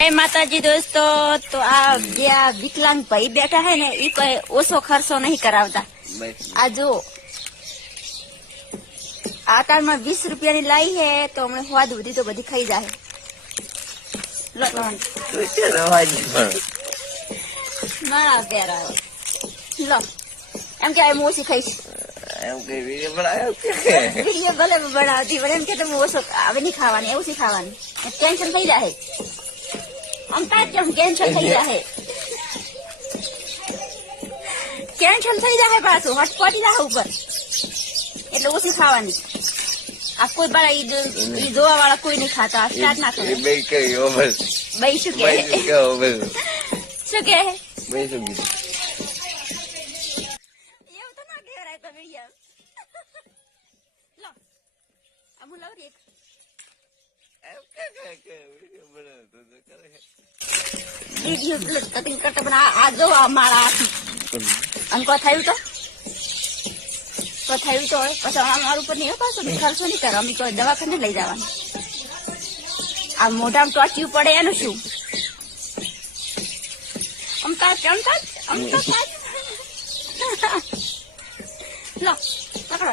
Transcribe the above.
जय माताजी दोस्तों। तो आ जे आ विकलांग भाई बैठा है ने ई कोई ओछो खर्चो नहीं करावता। आ जो आकार में 20 रुपया नी लाई है तो हमने स्वाद बधी तो बधी खाई जाए। लो मारा प्यारा लो एम क्या मोसी खाईश એમ કે વિડિયો બનાવ્યો કે वीडियो भले बनाती बड़े एम के तो ओछो आवे नहीं खावानी एवं खावानी टेंशन थई जाए। अमता केम टेंशन थई जाए टेंशन थई जाए पाछो हटपटी जाए ऊपर એટલે ઓછી ખાવાની। આ કોઈ બાળા ઈ જોવા વાળા કોઈ નહીં ખાતા। સ્ટાર્ટ ના કરે બે કઈ ઓવર બઈ શું કે ઓવર શું કે બે શું કીધું એવું તો ના કહેવાય તો વિડિયો લો આ હું લાવ રે એમ કે વિડિયો બનાવતો તો કરે વિડિયો કટિંગ કરતા પણ આ જો આ મારા અંકો થયું તો થયું તો પછી અમારું ઉપર નહીં પાછો ખર્ચો નહીં કરો અમે કોઈ દવાખાને લઈ જવાનું। આ મોઢામાં ટોચ્યું પડે એનું શું અમતા લો પકડો